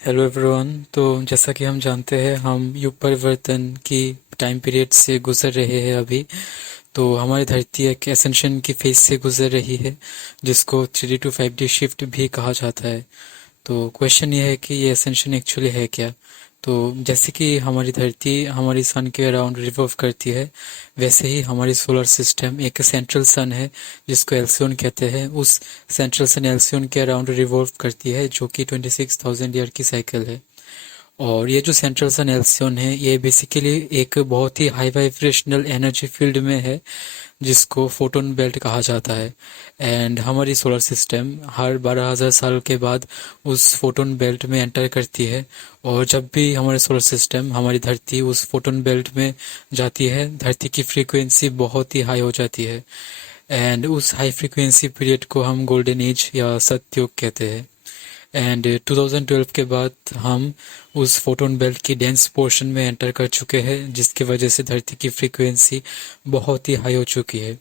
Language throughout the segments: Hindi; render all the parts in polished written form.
Hello everyone. तो जैसा कि हम जानते हैं, हम युग परिवर्तन की टाइम पीरियड से गुजर रहे हैं अभी। तो हमारी धरती एक एसेंशन की फेज से गुजर रही है, जिसको 3D टू 5D शिफ्ट भी कहा जाता है। तो क्वेश्चन ये है कि ये एसेंशन एक्चुअली है क्या। तो जैसे कि हमारी धरती हमारी सन के अराउंड रिवॉल्व करती है, वैसे ही हमारी सोलर सिस्टम एक सेंट्रल सन है, जिसको एल्सियन कहते हैं। उस सेंट्रल सन एल्सियन के अराउंड रिवॉल्व करती है, जो कि 26,000 ईयर की साइकिल है। और ये जो सेंट्रल सन एल्सियन है, ये बेसिकली एक बहुत ही हाई वाइब्रेशनल एनर्जी फील्ड में है, जिसको फोटोन बेल्ट कहा जाता है। एंड हमारी सोलर सिस्टम हर 12,000 साल के बाद उस फोटोन बेल्ट में एंटर करती है। और जब भी हमारे सोलर सिस्टम हमारी धरती उस फोटोन बेल्ट में जाती है, धरती की फ्रीक्वेंसी बहुत ही हाई हो जाती है। एंड उस हाई फ्रीक्वेंसी पीरियड को हम गोल्डन एज या सतयुग कहते हैं। एंड 2012 के बाद हम उस फोटोन बेल्ट की डेंस पोर्शन में एंटर कर चुके हैं, जिसकी वजह से धरती की फ्रीक्वेंसी बहुत ही हाई हो चुकी है।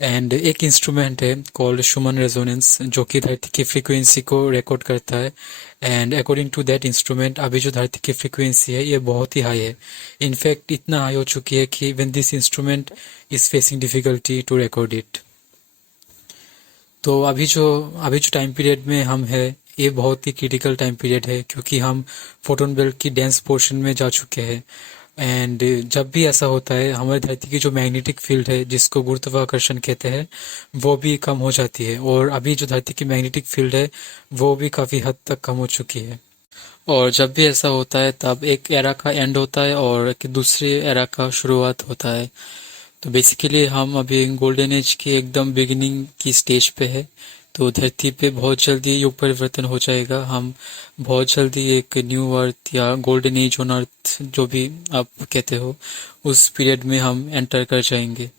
एंड एक इंस्ट्रूमेंट है कॉल्ड शुमन रेजोनेंस, जो कि धरती की फ्रीक्वेंसी को रिकॉर्ड करता है। And according to that instrument, अभी जो धरती की फ्रीक्वेंसी है, ये बहुत ही हाई है। इनफैक्ट इतना हाई हो चुकी है कि when this instrument is facing difficulty to record it. तो अभी जो टाइम पीरियड में हम है, ये बहुत ही क्रिटिकल टाइम पीरियड है, क्योंकि हम फोटोन बेल्ट की डेंस पोर्शन में जा चुके हैं। एंड जब भी ऐसा होता है, हमारी धरती की जो मैग्नेटिक फील्ड है, जिसको गुरुत्वाकर्षण कहते हैं, वो भी कम हो जाती है। और अभी जो धरती की मैग्नेटिक फील्ड है, वो भी काफ़ी हद तक कम हो चुकी है। और जब भी ऐसा होता है, तब एक एरा का एंड होता है और एक दूसरे एरा का शुरुआत होता है। तो बेसिकली हम अभी गोल्डन एज की एकदम बिगिनिंग की स्टेज पे है। तो धरती पे बहुत जल्दी युग परिवर्तन हो जाएगा। हम बहुत जल्दी एक न्यू अर्थ या गोल्डन एज ऑन अर्थ, जो भी आप कहते हो, उस पीरियड में हम एंटर कर जाएंगे।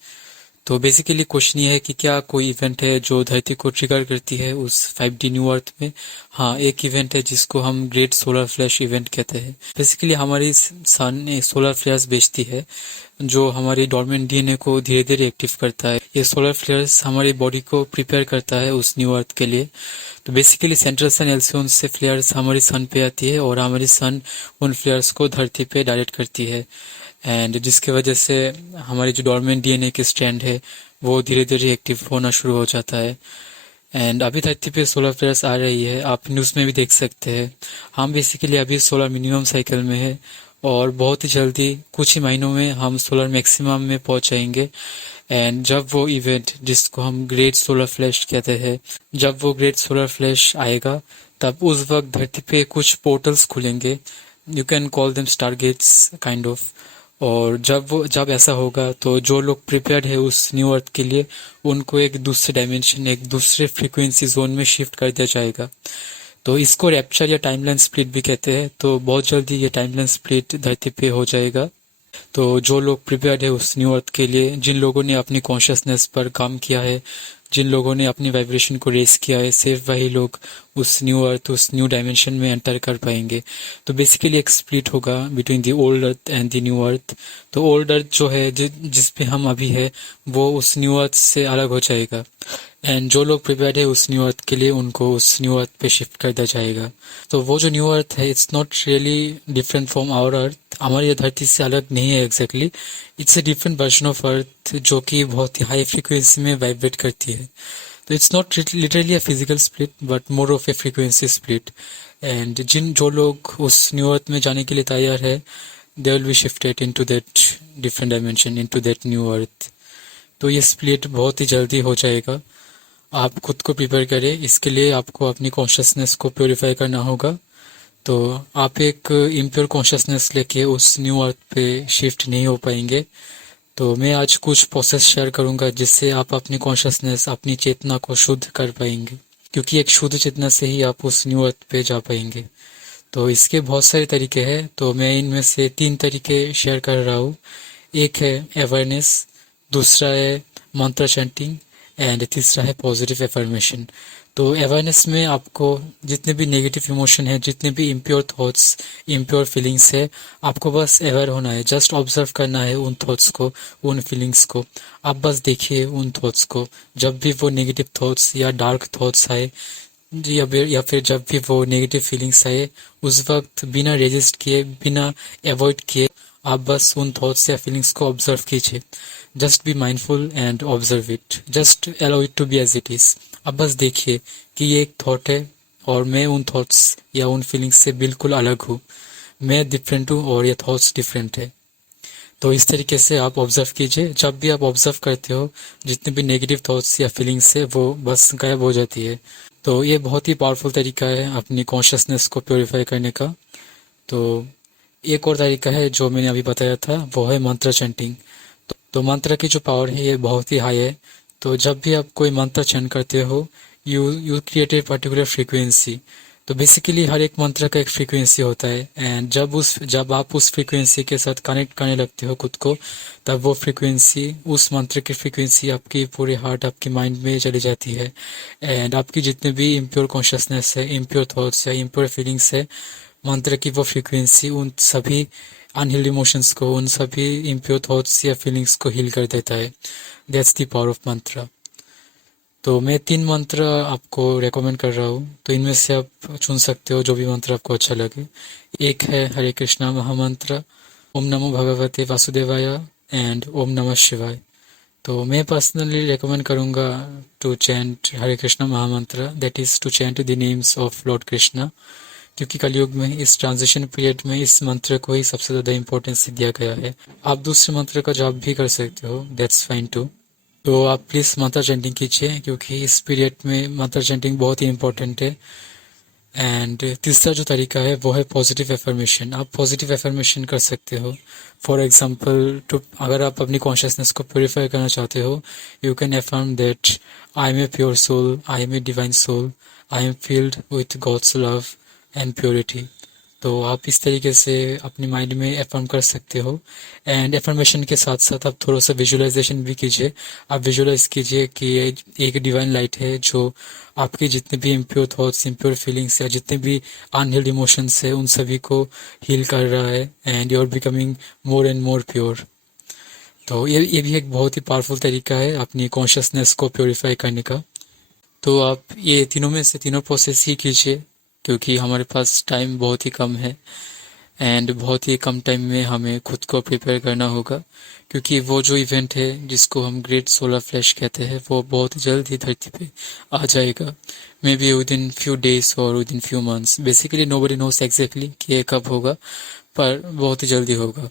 तो बेसिकली क्वेश्चन ये है कि क्या कोई इवेंट है जो धरती को ट्रिगर करती है उस 5D न्यू अर्थ में। हाँ, एक इवेंट है जिसको हम ग्रेट सोलर फ्लैश इवेंट कहते हैं। बेसिकली हमारी सन सोलर फ्लेयर्स भेजती है, जो हमारी डॉर्मेंट डीएनए को धीरे धीरे एक्टिव करता है। ये सोलर फ्लेयर्स हमारी बॉडी को प्रिपेयर करता है उस न्यू अर्थ के लिए। तो बेसिकली सेंट्रल सन एल्सियन से फ्लेयर्स हमारी सन पे आती है, और हमारी सन उन फ्लेयर्स को धरती पे डायरेक्ट करती है। एंड जिसकी वजह से हमारी जो डॉर्मेंट डीएनए की स्ट्रैंड है, वो धीरे धीरे एक्टिव होना शुरू हो जाता है। एंड अभी धरती पे सोलर फ्लेयर्स आ रही है, आप न्यूज़ में भी देख सकते हैं। हम बेसिकली अभी सोलर मिनिमम साइकिल में है, और बहुत ही जल्दी कुछ ही महीनों में हम सोलर मैक्सिमम में पहुंच जाएंगे। एंड जब वो इवेंट, जिसको हम ग्रेट सोलर फ्लैश कहते हैं, जब वो ग्रेट सोलर फ्लैश आएगा, तब उस वक्त धरती पे कुछ पोर्टल्स खुलेंगे। You can call them star gates kind of. और जब ऐसा होगा, तो जो लोग प्रिपेयर्ड है उस न्यू अर्थ के लिए, उनको एक दूसरे डायमेंशन, एक दूसरे फ्रीक्वेंसी जोन में शिफ्ट कर दिया जाएगा। तो इसको रैप्चर या टाइमलाइन स्प्लिट भी कहते हैं। तो बहुत जल्दी ये टाइमलाइन स्प्लिट धरती पे हो जाएगा। तो जो लोग प्रिपेयर्ड है उस न्यू अर्थ के लिए, जिन लोगों ने अपनी कॉन्शियसनेस पर काम किया है, जिन लोगों ने अपनी वाइब्रेशन को रेस किया है, सिर्फ वही लोग उस न्यू अर्थ, उस न्यू डायमेंशन में एंटर कर पाएंगे। तो बेसिकली एक स्प्लिट होगा between the old earth and the new earth. तो ओल्ड अर्थ जो है, जिस पे हम अभी है, वो उस न्यू अर्थ से अलग हो जाएगा। एंड जो लोग प्रिपेयर्ड है उस न्यू अर्थ के लिए, उनको उस न्यू अर्थ पे शिफ्ट कर दिया जाएगा। तो वो जो न्यू अर्थ है, it's not really different from our earth. हमारी ये धरती से अलग नहीं है exactly. It's a different version of earth, जो कि बहुत ही हाई फ्रीक्वेंसी में वाइब्रेट करती है। तो it's not literally a physical split, but more of a frequency split. And जो लोग उस न्यू अर्थ में जाने के लिए तैयार है, they will be shifted into that different dimension, into that new earth. तो ये स्प्लिट बहुत ही जल्दी हो जाएगा। आप खुद को प्रिपेयर करें, इसके लिए आपको अपनी कॉन्शियसनेस को प्योरीफाई करना होगा। तो आप एक इम्प्योर कॉन्शियसनेस लेके उस न्यू अर्थ पे शिफ्ट नहीं हो पाएंगे। तो मैं आज कुछ प्रोसेस शेयर करूंगा, जिससे आप अपनी कॉन्शियसनेस, अपनी चेतना को शुद्ध कर पाएंगे, क्योंकि एक शुद्ध चेतना से ही आप उस न्यू अर्थ पे जा पाएंगे। तो इसके बहुत सारे तरीके हैं, तो मैं इनमें से 3 तरीके शेयर कर रहा हूँ। एक है अवेयरनेस, दूसरा है मंत्र चैंटिंग, एंड तीसरा है पॉजिटिव एफर्मेशन। तो अवेयरनेस में आपको जितने भी नेगेटिव इमोशन है, जितने भी इम्प्योर थॉट्स, इम्प्योर फीलिंग्स है, आपको बस अवेयर होना है, जस्ट ऑब्जर्व करना है उन थॉट्स को, उन फीलिंग्स को। आप बस देखिए उन थॉट्स को। जब भी वो नेगेटिव थॉट्स या डार्क थॉट्स आए, या फिर जब भी वो नेगेटिव फीलिंग्स आए, उस वक्त बिना रेजिस्ट किए, बिना अवॉइड किए, आप बस उन थॉट्स या फीलिंग्स को ऑब्जर्व कीजिए। Just be mindful and observe it, just allow it to be as it is. अब बस देखिए कि ये एक थॉट है और मैं उन थॉट्स या उन फीलिंग्स से बिल्कुल अलग हूँ। मैं डिफरेंट हूँ और ये थॉट्स डिफरेंट है। तो इस तरीके से आप ऑब्जर्व कीजिए। जब भी आप ऑब्जर्व करते हो, जितने भी नेगेटिव थॉट्स या फीलिंग्स है वो बस गायब हो जाती है। तो ये बहुत ही पावरफुल तरीका है अपनी कॉन्शियसनेस को प्योरीफाई करने का। तो एक और तरीका है जो मैंने अभी बताया था, वो है मंत्र चैंटिंग। तो मंत्र की जो पावर है ये बहुत ही हाई है। तो जब भी आप कोई मंत्र चैंट करते हो, you create a particular frequency. तो बेसिकली हर एक मंत्र का एक फ्रीक्वेंसी होता है, एंड जब आप उस फ्रीक्वेंसी के साथ कनेक्ट करने लगते हो खुद को, तब वो फ्रीक्वेंसी, उस मंत्र की फ्रीक्वेंसी आपकी पूरे हार्ट, आपकी माइंड में चली जाती है। एंड आपकी जितने भी इम्प्योर कॉन्शियसनेस है, इम्प्योर थॉट्स या इम्प्योर फीलिंग्स है, मंत्र की वो फ्रीक्वेंसी उन सभी अनहील्ड इमोशंस को, उन सभी इम्प्योर थॉट्स या फीलिंग्स को हील कर देता है। दैट्स द पावर ऑफ मंत्र। तो मैं 3 मंत्र आपको रेकमेंड कर रहा हूँ, तो इनमें से आप चुन सकते हो जो भी मंत्र आपको अच्छा लगे। एक है हरे कृष्णा महामंत्र, ओम नमो भगवते वासुदेवाय एंड ओम नमः शिवाय। तो मैं पर्सनली रेकमेंड करूँगा टू चैंट हरे कृष्णा महामंत्र, that is to chant the names of lord Krishna. क्योंकि कलयुग में, इस ट्रांजिशन पीरियड में, इस मंत्र को ही सबसे ज़्यादा इंपॉर्टेंस दिया गया है। आप दूसरे मंत्र का जाप भी कर सकते हो, दैट्स फाइन टू। तो आप प्लीज़ मंत्र चैंटिंग कीजिए, क्योंकि इस पीरियड में मंत्र चैंटिंग बहुत ही इंपॉर्टेंट है। एंड तीसरा जो तरीका है वो है पॉजिटिव एफर्मेशन। आप पॉजिटिव एफर्मेशन कर सकते हो। फॉर एग्जांपल, टू अगर आप अपनी कॉन्शियसनेस को प्योरीफाई करना चाहते हो, you can affirm that I am a pure soul, I am a divine soul, I am filled with God's love and purity. तो आप इस तरीके से अपनी माइंड में एफर्म कर सकते हो। एंड एफर्मेशन के साथ साथ आप थोड़ा सा विजुअलाइजेशन भी कीजिए। आप विजुअलाइज कीजिए कि ये एक डिवाइन लाइट है जो आपके जितने भी इम्प्योर थॉट्स, इम्प्योर फीलिंग्स या जितने भी अनहील्ड इमोशंस है, उन सभी को हील कर रहा है, and you are becoming more and more pure. तो ये भी एक बहुत ही पावरफुल तरीका है अपनी कॉन्शियसनेस को प्योरीफाई करने का। तो आप ये तीनों में से तीनों प्रोसेस ही कीजिए, क्योंकि हमारे पास टाइम बहुत ही कम है, एंड बहुत ही कम टाइम में हमें खुद को प्रिपेयर करना होगा। क्योंकि वो जो इवेंट है जिसको हम ग्रेट सोलर फ्लैश कहते हैं, वो बहुत जल्द ही धरती पे आ जाएगा। Maybe within few days और within few months. Basically nobody knows exactly कि ये कब होगा, पर बहुत ही जल्दी होगा।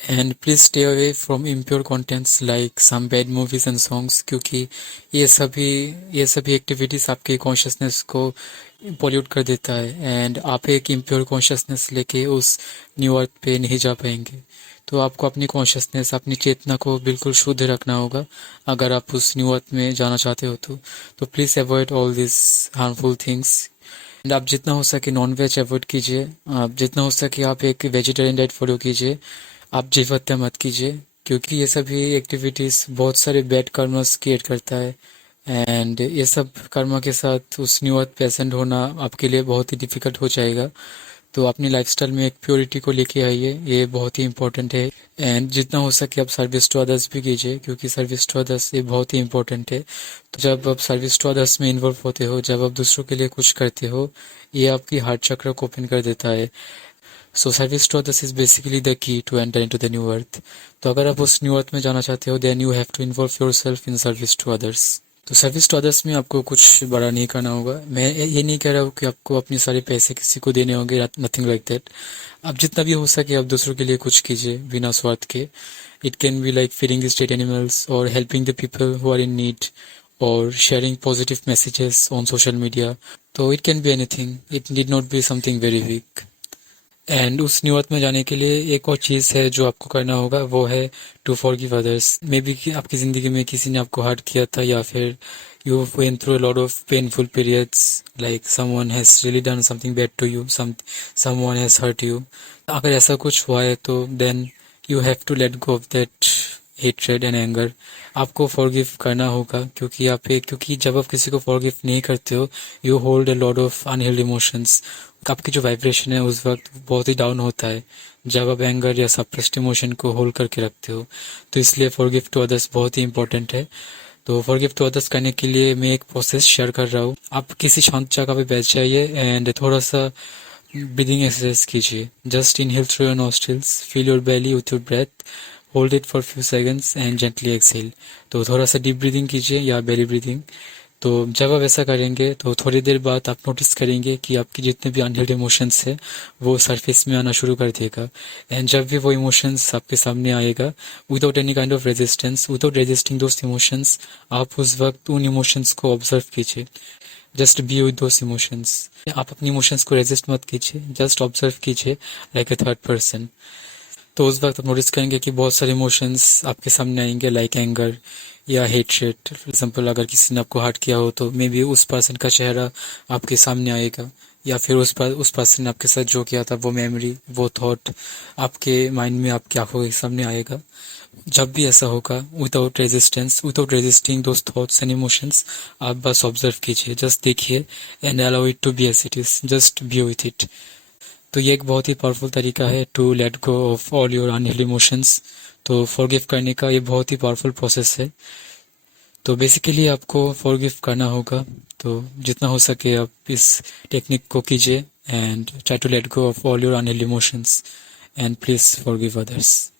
And please stay away from impure contents like some bad movies and songs, क्योंकि ये सभी ये सभी एक्टिविटीज आपके कॉन्शियसनेस को पॉल्यूट कर देता है, एंड आप एक इम्प्योर कॉन्शियसनेस लेके उस न्यू अर्थ पे नहीं जा पाएंगे। तो आपको अपनी कॉन्शियसनेस, अपनी चेतना को बिल्कुल शुद्ध रखना होगा अगर आप उस न्यू अर्थ में जाना चाहते हो। तो please avoid all this harmful things. And आप जितना हो सके नॉन वेज अवॉइड कीजिए। आप जितना हो सके आप एक वेजिटेरियन डाइट फॉलो कीजिए। आप जीव हत्या मत कीजिए, क्योंकि ये सभी एक्टिविटीज़ बहुत सारे बैड कर्मस क्रिएट करता है, एंड ये सब कर्मा के साथ उस न्यू अर्थ प्रेजेंट होना आपके लिए बहुत ही डिफिकल्ट हो जाएगा। तो अपनी लाइफस्टाइल में एक प्योरिटी को लेके आइए, ये बहुत ही इंपॉर्टेंट है। एंड जितना हो सके आप सर्विस टू अदर्स भी कीजिए, क्योंकि सर्विस टू अदर्स ये बहुत ही इंपॉर्टेंट है। तो जब आप सर्विस टू अदर्स में इन्वॉल्व होते हो, जब आप दूसरों के लिए कुछ करते हो, ये आपकी हार्ट चक्र को ओपन कर देता है। So service to others is basically the key to enter into the new earth. तो अगर आप उस न्यू अर्थ में जाना चाहते हो, then you have to involve yourself in service to others. तो सर्विस टू अदर्स में आपको कुछ बड़ा नहीं करना होगा। मैं ये नहीं कह रहा हूँ कि आपको अपने सारे पैसे किसी को देने होंगे, नथिंग लाइक दैट। आप जितना भी हो सके आप दूसरों के लिए कुछ कीजिए बिना स्वार्थ के। It can be like feeding the street animals, और helping the people who are in need, और sharing positive messages on social media. तो it can be anything, it need not be something very big. And उस न्यू अर्थ में जाने के लिए एक और चीज़ है जो आपको करना होगा, वो है to forgive others. May be कि आपकी ज़िंदगी में किसी ने आपको हर्ट किया था, या फिर you went through a lot of painful periods, like someone has really done something bad to you, someone has hurt you. अगर ऐसा कुछ हुआ है तो then you have to let go of that hatred and anger. आपको फॉरगिव करना होगा, क्योंकि जब आप किसी को फॉरगिव नहीं करते हो, you hold a lot of unhealed emotions. आपकी जो वाइब्रेशन है उस वक्त बहुत ही डाउन होता है जब आप एंगर या सप्रेस्ड इमोशन को होल्ड करके रखते हो। तो इसलिए फॉरगिव टू अदर्स बहुत ही इंपॉर्टेंट है। तो फॉरगिव टू अदर्स करने के लिए मैं एक प्रोसेस शेयर कर रहा हूँ। आप किसी शांत जगह पे बैठ जाइए एंड थोड़ा सा ब्रीदिंग एक्सरसाइज कीजिए। Just inhale through your nostrils, feel your belly with your breath, hold it for few seconds and gently exhale. तो थोड़ा सा डीप ब्रीदिंग कीजिए या बेली ब्रीदिंग। तो जब आप ऐसा करेंगे तो थोड़ी देर बाद आप नोटिस करेंगे कि आपके जितने भी अनहेल्ड इमोशंस है वो सरफेस में आना शुरू कर देगा। एंड जब भी वो इमोशंस आपके सामने आएगा, without any kind of resistance, without resisting दोस्त इमोशंस, आप उस वक्त उन इमोशंस को ऑब्जर्व कीजिए। Just be with those emotions. आप अपनी इमोशंस को रेजिस्ट मत कीजिए, जस्ट ऑब्जर्व कीजिए लाइक अ थर्ड पर्सन। तो उस वक्त आप नोटिस करेंगे कि बहुत सारे इमोशंस आपके सामने आएंगे, लाइक एंगर या हेटरेट। फॉर एग्जाम्पल, अगर किसी ने आपको हर्ट किया हो तो मे बी उस पर्सन का चेहरा आपके सामने आएगा, या फिर उस पर्सन ने आपके साथ जो किया था वो मेमोरी, वो थॉट आपके माइंड में, आपकी आंखों के सामने आएगा। जब भी ऐसा होगा, without resistance, without resisting those thoughts and emotions, आप बस ऑब्जर्व कीजिए, जस्ट देखिए and allow it to be as it is, just be with it. तो ये एक बहुत ही पावरफुल तरीका है to let go of all your unhealed emotions. तो फॉरगिव करने का ये बहुत ही पावरफुल प्रोसेस है। तो बेसिकली आपको फॉरगिव करना होगा। तो जितना हो सके आप इस टेक्निक को कीजिए and try to let go of all your unhealed emotions and please forgive others.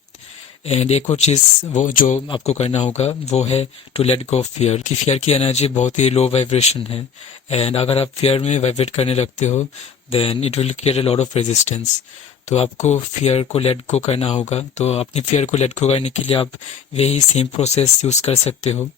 And एक और चीज़ वो जो आपको करना होगा वो है to let go of fear. कि फियर की एनर्जी बहुत ही लो वाइब्रेशन है, एंड अगर आप फियर में वाइब्रेट करने लगते हो then it will create a lot of resistance. तो आपको फियर को लेट गो करना होगा। तो अपनी फियर को लेट गो करने के लिए आप वही सेम प्रोसेस यूज़ कर सकते हो।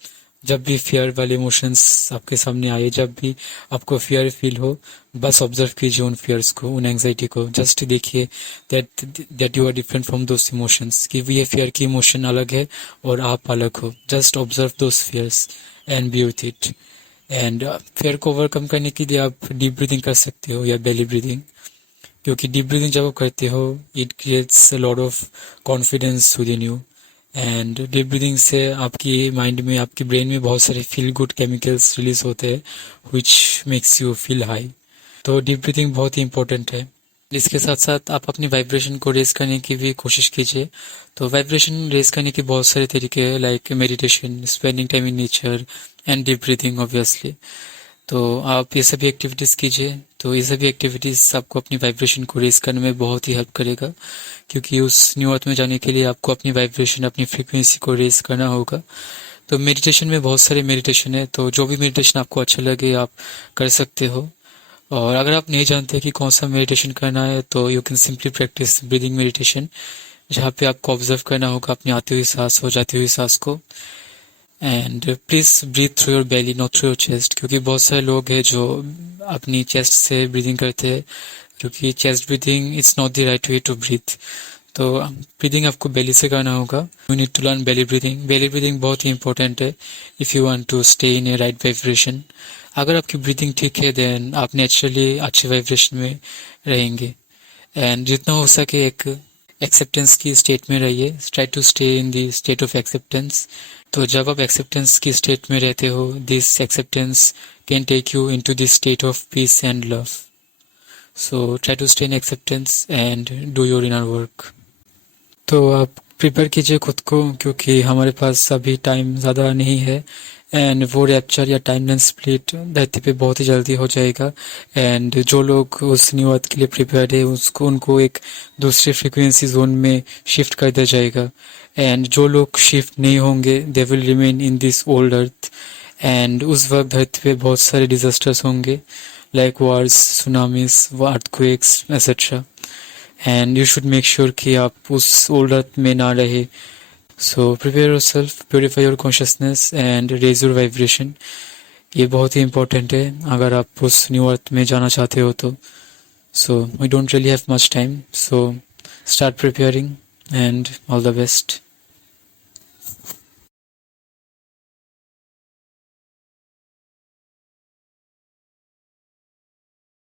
जब भी फियर वाले इमोशंस आपके सामने आए, जब भी आपको फियर फील हो, बस ऑब्जर्व कीजिए उन फियर्स को, उन एंग्जाइटी को। जस्ट देखिए that you are different from those emotions, कि ये फियर की इमोशन अलग है और आप अलग हो। Just observe those fears and be with it. And fear को ओवरकम करने के लिए आप डीप ब्रीदिंग कर सकते हो या बेली ब्रीदिंग, क्योंकि डीप ब्रीदिंग जब आप करते हो it creates a lot of confidence with in you. And deep breathing से आपकी माइंड में, आपके ब्रेन में बहुत सारे फील गुड केमिकल्स रिलीज होते हैं which makes you feel high. तो डीप ब्रीदिंग बहुत ही इंपॉर्टेंट है। इसके साथ साथ आप अपनी वाइब्रेशन को रेज करने की भी कोशिश कीजिए। तो वाइब्रेशन रेज करने के बहुत सारे तरीके हैं, like meditation, spending time in nature and deep breathing obviously. तो आप ये सभी एक्टिविटीज़ कीजिए। तो ये सभी एक्टिविटीज़ आपको अपनी वाइब्रेशन को रेज करने में बहुत ही हेल्प करेगा, क्योंकि उस न्यू अर्थ में जाने के लिए आपको अपनी वाइब्रेशन, अपनी फ्रीक्वेंसी को रेज करना होगा। तो मेडिटेशन में बहुत सारे मेडिटेशन है, तो जो भी मेडिटेशन आपको अच्छा लगे आप कर सकते हो। और अगर आप नहीं जानते कि कौन सा मेडिटेशन करना है तो you can simply practice breathing meditation, जहाँ पे आपको ऑब्जर्व करना होगा अपनी आती हुई सांस और जाती हुई सांस को। And please breathe through your belly, not through your chest, क्योंकि बहुत सारे लोग हैं जो अपनी चेस्ट से ब्रीदिंग करते हैं, क्योंकि chest breathing it's not the right way to breathe. तो ब्रीदिंग आपको बेली से करना होगा। You need to learn belly breathing. Belly breathing बहुत ही इंपॉर्टेंट है if you want to stay in a right vibration. अगर आपकी ब्रीदिंग ठीक है देन आप नेचुरली अच्छे वाइब्रेशन में रहेंगे। एंड जितना हो सके एक एक्सेप्टेंस की स्टेट में रहिए। Try to stay in the state of acceptance. तो जब आप एक्सेप्टेंस की स्टेट में रहते हो, this acceptance can take you into this state of peace and love. So try to stay in acceptance and do your inner work. तो आप प्रिपेयर कीजिए खुद को, क्योंकि हमारे पास अभी टाइम ज़्यादा नहीं है। एंड वो रैप्चर या टाइमलाइन स्प्लिट धरती पे बहुत ही जल्दी हो जाएगा। एंड जो लोग उस न्यू अर्थ के लिए प्रिपेयर्ड है उनको एक दूसरे फ्रिक्वेंसी जोन में शिफ्ट कर दिया जाएगा। एंड जो लोग शिफ्ट नहीं होंगे they will remain in this old earth. And उस वक्त धरती पे बहुत सारे डिजास्टर्स होंगे, like wars, tsunamis, earthquakes etcetera. And you should make sure कि आप उस ओल्ड अर्थ में ना रहे। So prepare yourself, purify your consciousness and raise your vibration. ये बहुत ही इंपॉर्टेंट है अगर आप उस न्यू अर्थ में जाना चाहते हो तो। So we don't really have much time, so start preparing and all the best.